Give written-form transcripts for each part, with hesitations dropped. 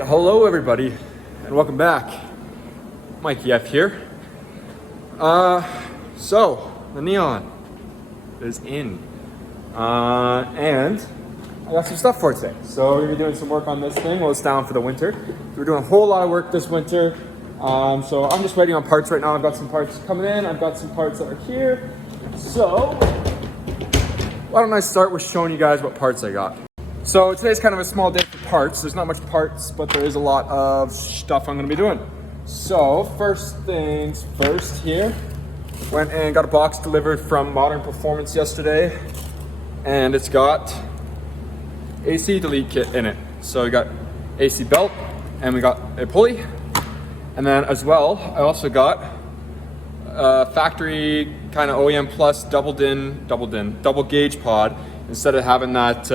right, hello everybody, and welcome back. Mikey F here. So the neon is in, and I got some stuff for it today. So we're gonna be doing some work on this thing while it's down for the winter. We're doing a whole lot of work this winter. So I'm just waiting on parts right now. I've got some parts coming in. I've got some parts that are here. So why don't I start with showing you guys what parts I got. So today's kind of a small day for parts. There's not much parts, but there is a lot of stuff I'm gonna be doing. So first things first here, went and got a box delivered from Modern Performance yesterday, and it's got AC delete kit in it. So we got AC belt, and we got a pulley, and then as well, I also got factory kind of OEM plus double gauge pod. Instead of having that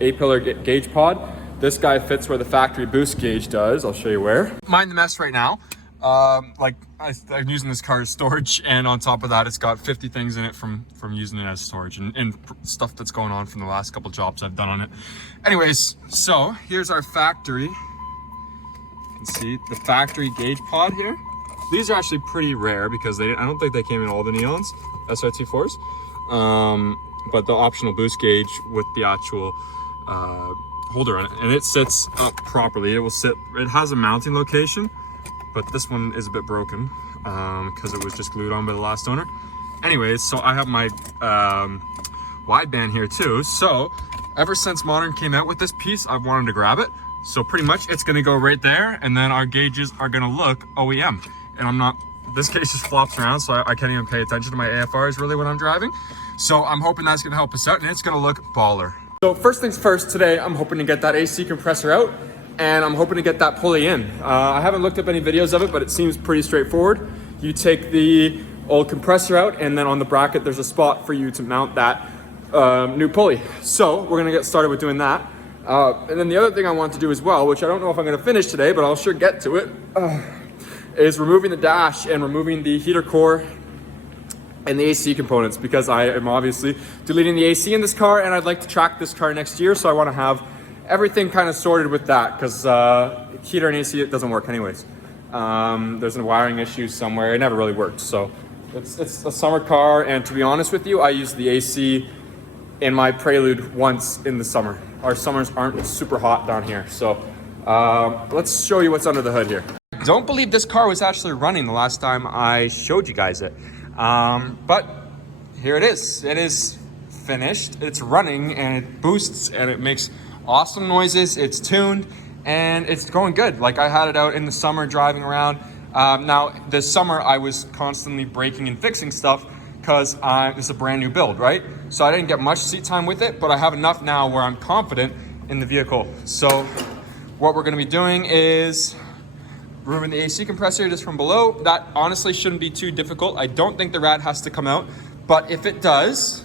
A-pillar gauge pod, this guy fits where the factory boost gauge does. I'll show you where. Mind the mess right now. I'm using this car as storage, and on top of that, it's got 50 things in it from using it as storage and stuff that's going on from the last couple jobs I've done on it. Anyways, so here's our factory. You can see the factory gauge pod here. These are actually pretty rare because I don't think they came in all the Neons, Srt4s. But the optional boost gauge with the actual holder on it, and it sits up properly. It has a mounting location, but this one is a bit broken because it was just glued on by the last owner. Anyways, so I have my wideband here too. So ever since Modern came out with this piece, I've wanted to grab it. So pretty much it's gonna go right there, and then our gauges are gonna look OEM. And this case just flops around, so I can't even pay attention to my AFRs really when I'm driving. So I'm hoping that's gonna help us out, and it's gonna look baller. So first things first, today I'm hoping to get that AC compressor out, and I'm hoping to get that pulley in. I haven't looked up any videos of it, but it seems pretty straightforward. You take the old compressor out, and then on the bracket there's a spot for you to mount that new pulley. So we're gonna get started with doing that. And then the other thing I want to do as well, which I don't know if I'm gonna finish today, but I'll sure get to it, is removing the dash and removing the heater core and the AC components, because I am obviously deleting the AC in this car, and I'd like to track this car next year, so I want to have everything kind of sorted with that, because heater and AC, it doesn't work anyways. There's a wiring issue somewhere. It never really worked. So it's a summer car, and to be honest with you, I use the AC in my Prelude once in the summer. Our summers aren't super hot down here, so let's show you what's under the hood here. Don't believe this car was actually running the last time I showed you guys it. But here it is. It is finished. It's running, and it boosts, and it makes awesome noises. It's tuned, and it's going good. Like, I had it out in the summer driving around. Now this summer I was constantly breaking and fixing stuff because it's a brand new build, right? So I didn't get much seat time with it, but I have enough now where I'm confident in the vehicle. So what we're gonna be doing is removing the AC compressor just from below. That honestly shouldn't be too difficult. I don't think the rad has to come out, but if it does,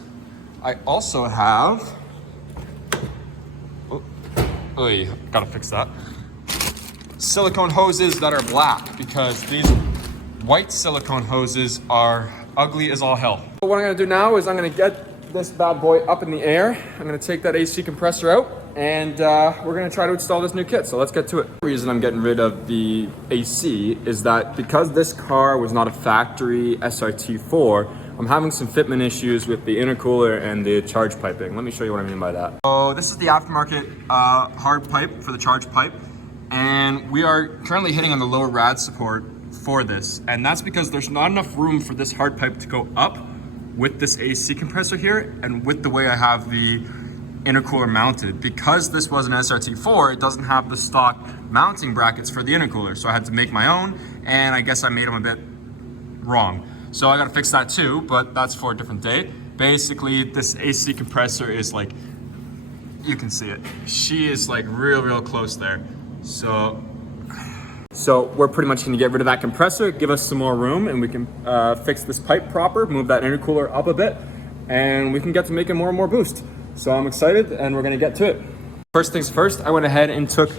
I also have, gotta fix that, silicone hoses that are black, because these white silicone hoses are ugly as all hell. So what I'm gonna do now is I'm gonna get this bad boy up in the air. I'm gonna take that AC compressor out, and we're gonna try to install this new kit, so let's get to it. The reason I'm getting rid of the AC is that because this car was not a factory Srt4, I'm having some fitment issues with the intercooler and the charge piping. Let me show you what I mean by that. So this is the aftermarket hard pipe for the charge pipe, and we are currently hitting on the lower rad support for this, and that's because there's not enough room for this hard pipe to go up with this AC compressor here, and with the way I have the intercooler mounted. Because this was an Srt4, it doesn't have the stock mounting brackets for the intercooler, so I had to make my own, and I guess I made them a bit wrong. So I gotta fix that too, but that's for a different day. Basically, this AC compressor is like, you can see it. She is like real close there. So we're pretty much gonna get rid of that compressor, give us some more room, and we can fix this pipe proper, move that intercooler up a bit, and we can get to making more and more boost. So I'm excited, and we're gonna get to it. First things first, I went ahead and took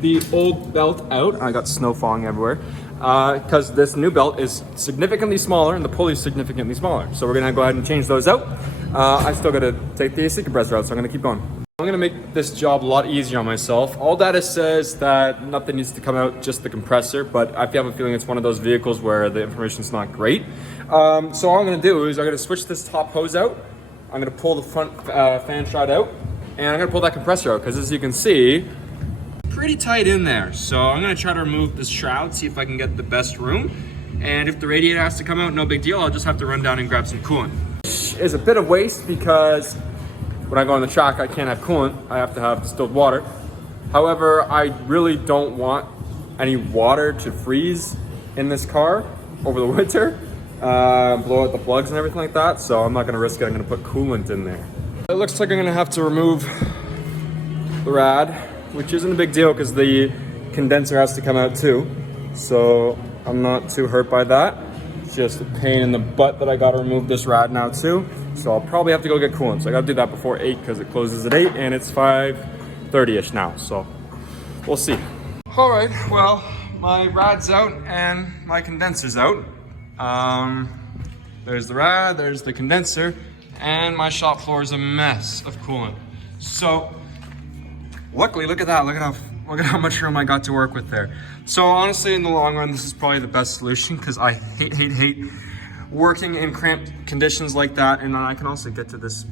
the old belt out. I got snow falling everywhere because this new belt is significantly smaller and the pulley is significantly smaller. So we're gonna go ahead and change those out. I still gotta take the AC compressor out, so I'm gonna keep going. I'm gonna make this job a lot easier on myself. All data says that nothing needs to come out, just the compressor, but I have a feeling it's one of those vehicles where the information's not great. So all I'm gonna do is I'm gonna switch this top hose out. I'm gonna pull the front fan shroud out, and I'm gonna pull that compressor out, because as you can see, pretty tight in there. So I'm gonna try to remove this shroud, see if I can get the best room. And if the radiator has to come out, no big deal. I'll just have to run down and grab some coolant. It's a bit of waste because when I go on the track, I can't have coolant. I have to have distilled water. However, I really don't want any water to freeze in this car over the winter, blow out the plugs and everything like that. So I'm not gonna risk it. I'm gonna put coolant in there. It looks like I'm gonna have to remove the rad, which isn't a big deal because the condenser has to come out too. So I'm not too hurt by that. It's just a pain in the butt that I gotta remove this rad now too. So I'll probably have to go get coolant. So I gotta do that before 8 because it closes at 8 and it's 5:30ish now. So we'll see. All right, well, my rad's out and my condenser's out. There's the rad, there's the condenser, and my shop floor is a mess of coolant. So luckily, look at that. Look at how much room I got to work with there. So honestly, in the long run, this is probably the best solution because I hate working in cramped conditions like that. And then I can also get to this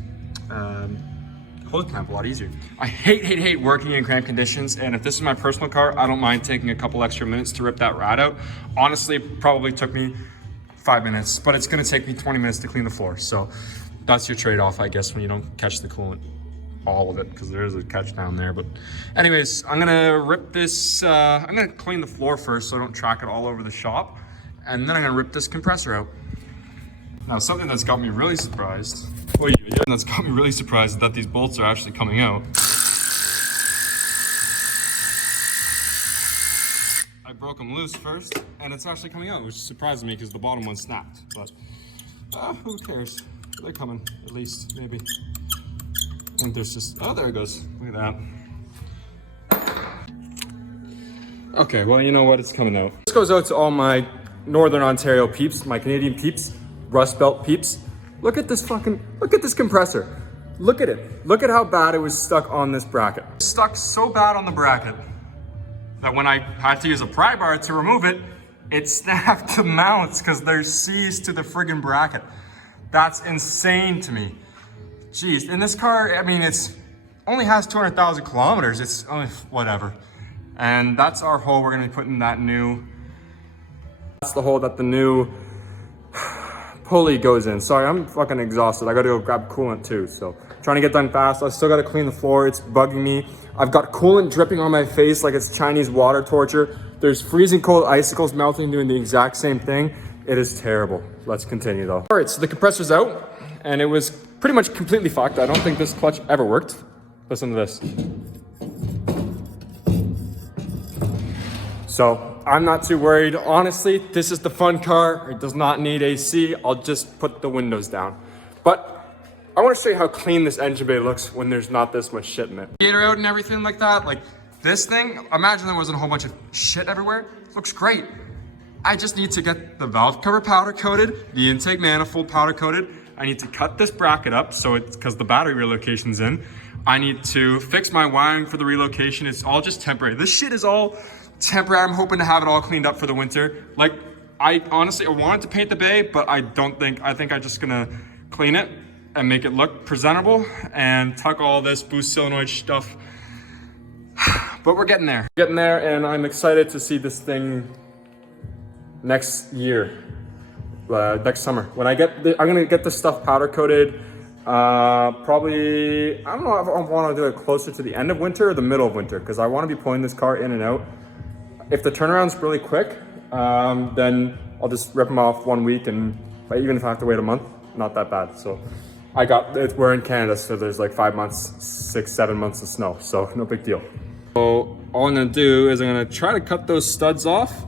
hose clamp a lot easier. I hate working in cramped conditions. And if this is my personal car, I don't mind taking a couple extra minutes to rip that rad out. Honestly, it probably took me 5 minutes, but it's gonna take me 20 minutes to clean the floor. So that's your trade-off, I guess, when you don't catch the coolant. All of it, because there is a catch down there. But anyways, I'm gonna rip this, I'm gonna clean the floor first so I don't track it all over the shop. And then I'm gonna rip this compressor out. Now, something that's got me really surprised, is that these bolts are actually coming out. I broke them loose first, and it's actually coming out, which surprised me because the bottom one snapped. But who cares? They're coming, at least, maybe. And there's just, oh, there it goes. Look at that. Okay, well, you know what? It's coming out. This goes out to all my Northern Ontario peeps, my Canadian peeps, Rust Belt peeps. Look at this compressor. Look at it. Look at how bad it was stuck on this bracket. Stuck so bad on the bracket that when I had to use a pry bar to remove it, it snapped the mounts because there's C's to the friggin' bracket. That's insane to me. Jeez, in this car, I mean, it's only has 200,000 kilometers. It's whatever. And that's our hole. We're gonna be putting that new, that's the hole that the new pulley goes in. Sorry, I'm fucking exhausted. I gotta go grab coolant too. So trying to get done fast. I still gotta clean the floor. It's bugging me. I've got coolant dripping on my face like it's Chinese water torture. There's freezing cold icicles melting doing the exact same thing. It is terrible. Let's continue though. All right, so the compressor's out and it was pretty much completely fucked. I don't think this clutch ever worked. Listen to this. So I'm not too worried. Honestly, this is the fun car. It does not need AC. I'll just put the windows down. But I want to show you how clean this engine bay looks when there's not this much shit in it. Gator out and everything like that. Like this thing, imagine there wasn't a whole bunch of shit everywhere. It looks great. I just need to get the valve cover powder coated, the intake manifold powder coated. I need to cut this bracket up so it's because the battery relocation's in. I need to fix my wiring for the relocation. It's all just temporary. This shit is all temporary. I'm hoping to have it all cleaned up for the winter. Like, I honestly, I wanted to paint the bay, but I think I'm just gonna clean it and make it look presentable and tuck all this boost solenoid stuff. But we're getting there. And I'm excited to see this thing next year. Next summer when I'm gonna get this stuff powder coated. Probably I don't know if I want to do it closer to the end of winter or the middle of winter because I want to be pulling this car in and out. If the turnaround's really quick, then I'll just rip them off 1 week, and even if I have to wait a month, not that bad. So we're in Canada, so there's like 5 months, 6, 7 months of snow, so no big deal. So all I'm gonna do is I'm gonna try to cut those studs off.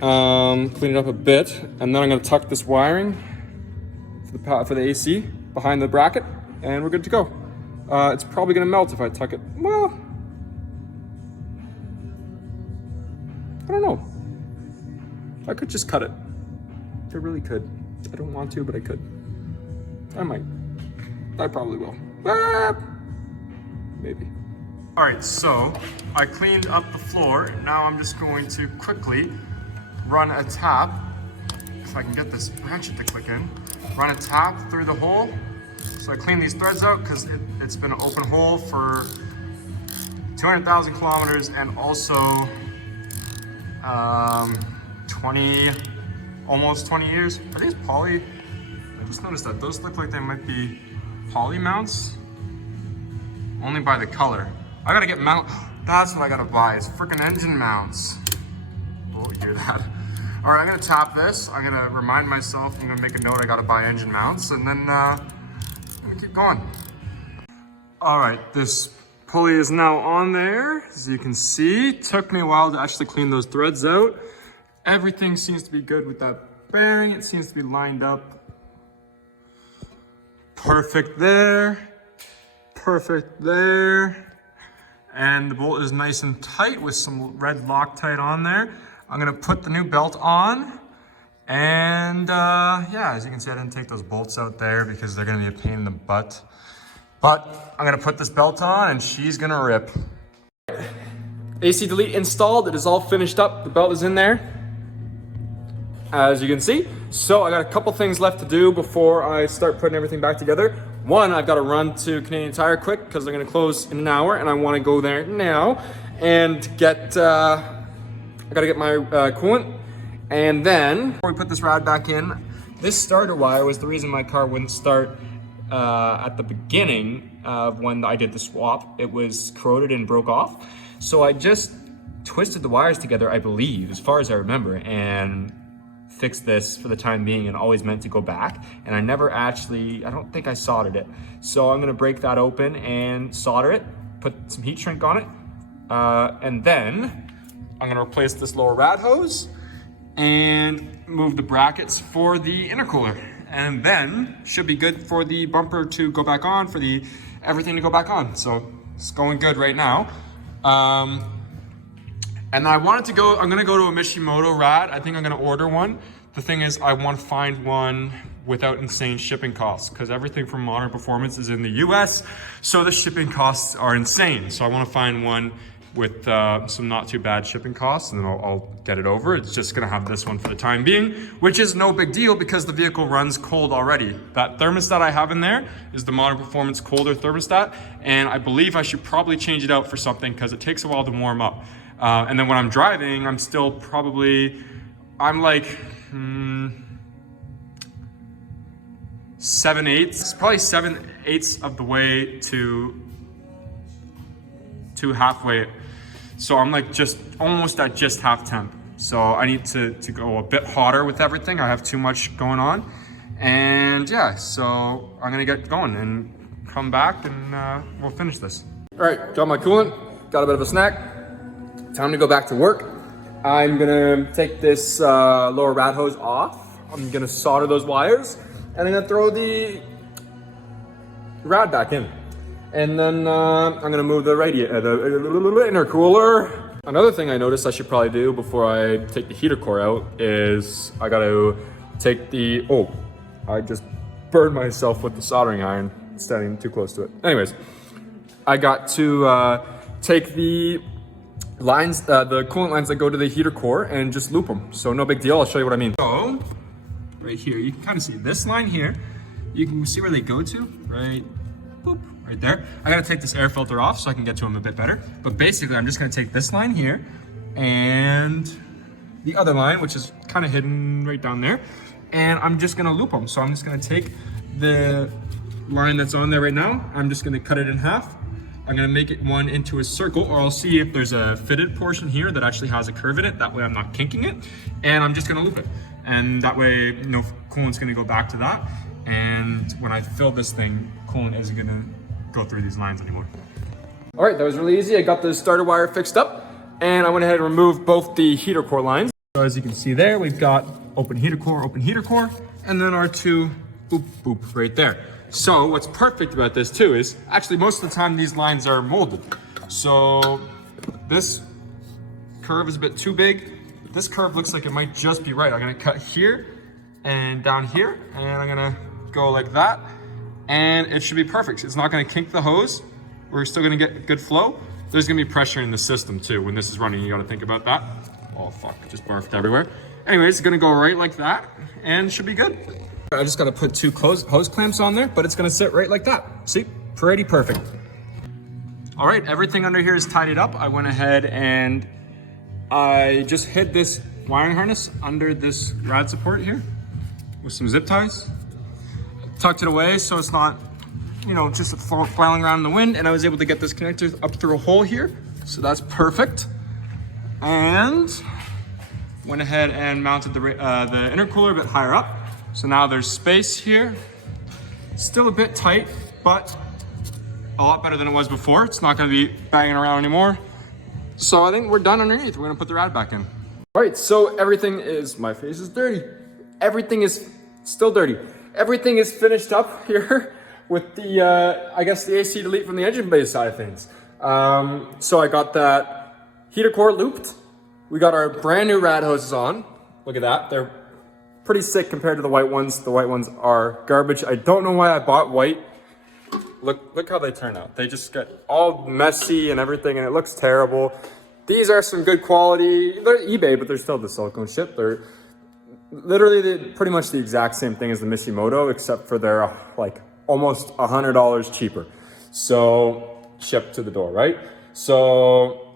Clean it up a bit, and then I'm gonna tuck this wiring for the AC behind the bracket, and we're good to go. It's probably gonna melt if I tuck it. Well, I don't know. I could just cut it. I really could. I don't want to, but I could. I might. I probably will. maybe. All right, so I cleaned up the floor. Now I'm just going to quickly run a tap, if I can get this ratchet to click in, run a tap through the hole. So I clean these threads out because it's been an open hole for 200,000 kilometers and also almost 20 years. Are these poly? I just noticed that those look like they might be poly mounts. Only by the color. I gotta get mount. That's what I gotta buy, is freaking engine mounts. Oh, you hear that? All right, I'm gonna tap this. I'm gonna remind myself, I'm gonna make a note I gotta buy engine mounts, and then I'm gonna keep going. All right, this pulley is now on there. As you can see, took me a while to actually clean those threads out. Everything seems to be good with that bearing. It seems to be lined up. Perfect there. Perfect there. And the bolt is nice and tight with some red Loctite on there. I'm gonna put the new belt on. And yeah, as you can see, I didn't take those bolts out there because they're gonna be a pain in the butt. But I'm gonna put this belt on and she's gonna rip. AC delete installed, it is all finished up. The belt is in there, as you can see. So I got a couple things left to do before I start putting everything back together. One, I've got to run to Canadian Tire quick because they're going to close in an hour, and I want to go there now and get. I got to get my coolant, and then before we put this rad back in, this starter wire was the reason my car wouldn't start at the beginning of when I did the swap. It was corroded and broke off, so I just twisted the wires together, I believe, as far as I remember, and fixed this for the time being, and always meant to go back, and I never actually, I don't think I soldered it. So I'm gonna break that open and solder it, put some heat shrink on it, and then I'm gonna replace this lower rad hose and move the brackets for the intercooler, and then should be good for the bumper to go back on, for the everything to go back on. So it's going good right now. And I wanted to go, I'm gonna go to a Mishimoto rad. I think I'm gonna order one. The thing is, I want to find one without insane shipping costs, because everything from Modern Performance is in the US, so the shipping costs are insane. So I wanna find one with some not too bad shipping costs, and then I'll get it over. It's just gonna have this one for the time being, which is no big deal because the vehicle runs cold already. That thermostat I have in there is the Modern Performance colder thermostat, and I believe I should probably change it out for something because it takes a while to warm up. And then when I'm driving, I'm still probably, I'm like 7/8, probably 7/8 of the way to halfway. So I'm like just almost at just half temp. So I need to go a bit hotter with everything. I have too much going on. And yeah, so I'm gonna get going and come back and we'll finish this. All right, got my coolant, got a bit of a snack. Time to go back to work. I'm gonna take this lower rad hose off. I'm gonna solder those wires, and I'm gonna throw the rad back in. And then I'm gonna move the radiator, the intercooler. Another thing I noticed I should probably do before I take the heater core out is I gotta take the, oh, I just burned myself with the soldering iron, standing too close to it. Anyways, I got to take the lines, the coolant lines that go to the heater core, and just loop them. So no big deal, I'll show you what I mean. So, right here, you can kind of see this line here. You can see where they go to, right, boop, right there. I gotta take this air filter off so I can get to them a bit better. But basically, I'm just gonna take this line here, and the other line, which is kind of hidden right down there, and I'm just gonna loop them. So I'm just gonna take the line that's on there right now, I'm just gonna cut it in half. I'm gonna make it one into a circle, or I'll see if there's a fitted portion here that actually has a curve in it. That way I'm not kinking it. And I'm just gonna loop it. And that way, no coolant's gonna go back to that. And when I fill this thing, coolant isn't gonna go through these lines anymore. All right, that was really easy. I got the starter wire fixed up, and I went ahead and removed both the heater core lines. So as you can see there, we've got open heater core, and then our two boop, boop right there. So what's perfect about this too is, actually most of the time these lines are molded. So this curve is a bit too big. This curve looks like it might just be right. I'm gonna cut here and down here, and I'm gonna go like that, and it should be perfect. It's not gonna kink the hose. we're still gonna get good flow. There's gonna be pressure in the system too. When this is running, you gotta think about that. Oh fuck, just barfed everywhere. Anyways, it's gonna go right like that and should be good. I just gotta put 2 hose clamps on there, but it's gonna sit right like that. See, pretty perfect. All right, everything under here is tidied up. I went ahead and I just hid this wiring harness under this rad support here with some zip ties. Tucked it away so it's not, you know, just flailing around in the wind, and I was able to get this connector up through a hole here. So that's perfect. And went ahead and mounted the intercooler a bit higher up. So now there's space here. Still a bit tight, but a lot better than it was before. It's not gonna be banging around anymore. So I think we're done underneath. We're gonna put the rad back in. All right, so everything is, my face is dirty. Everything is still dirty. Everything is finished up here with the, I guess the AC delete from the engine bay side of things. So I got that heater core looped. We got our brand new rad hoses on. Look at that, they're pretty sick compared to the white ones. The white ones are garbage. I don't know why I bought white. Look how they turn out. They just get all messy and everything, and it looks terrible. These are some good quality. They're eBay, but they're still the silicone shit. They're literally pretty much the exact same thing as the Mishimoto, except for they're like almost $100 cheaper. So shipped to the door, right? So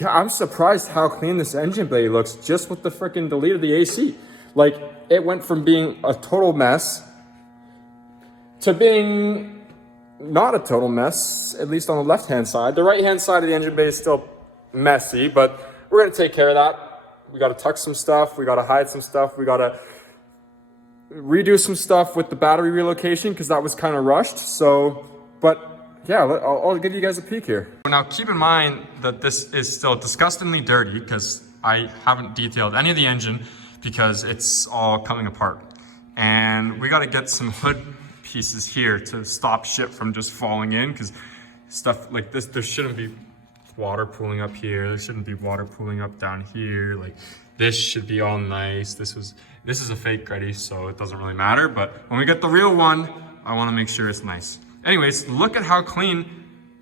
yeah, I'm surprised how clean this engine bay looks just with the freaking delete of the AC. Like, it went from being a total mess to being not a total mess, at least on the left-hand side. The right-hand side of the engine bay is still messy, but we're gonna take care of that. We gotta tuck some stuff, we gotta hide some stuff, we gotta redo some stuff with the battery relocation because that was kind of rushed. So, but yeah, I'll give you guys a peek here. Now keep in mind that this is still disgustingly dirty because I haven't detailed any of the engine because it's all coming apart. And we gotta get some hood pieces here to stop shit from just falling in, because stuff like this, there shouldn't be water pooling up here, there shouldn't be water pooling up down here. Like, this should be all nice. This is a fake ready, so it doesn't really matter, but when we get the real one, I want to make sure it's nice. Anyways, look at how clean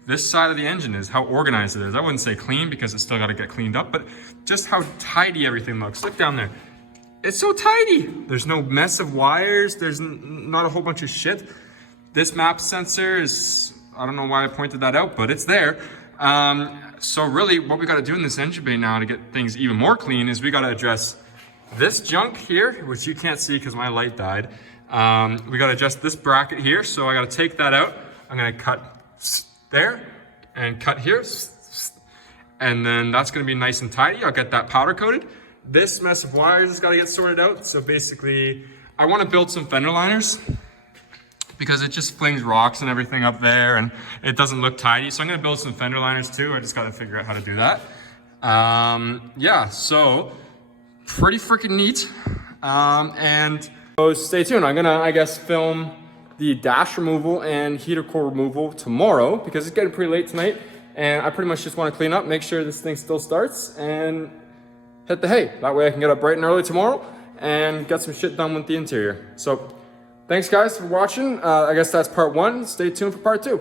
this side of the engine is, how organized it is. I wouldn't say clean because it's still got to get cleaned up, but just how tidy everything looks. Look down there. It's so tidy. There's no mess of wires. There's not a whole bunch of shit. This map sensor is, I don't know why I pointed that out, but it's there. So really what we got to do in this engine bay now to get things even more clean is we got to address this junk here, which you can't see because my light died. We got to adjust this bracket here. So I got to take that out. I'm going to cut there and cut here. And then that's going to be nice and tidy. I'll get that powder coated. This mess of wires has got to get sorted out. So basically, I want to build some fender liners because it just flings rocks and everything up there and it doesn't look tidy. So I'm going to build some fender liners too. I just got to figure out how to do that. Yeah, so pretty freaking neat. And so stay tuned. I'm going to, I guess, film the dash removal and heater core removal tomorrow because it's getting pretty late tonight. And I pretty much just want to clean up, make sure this thing still starts, and hit the hay. That way I can get up bright and early tomorrow and get some shit done with the interior. So thanks guys for watching. I guess that's part 1. Stay tuned for part 2.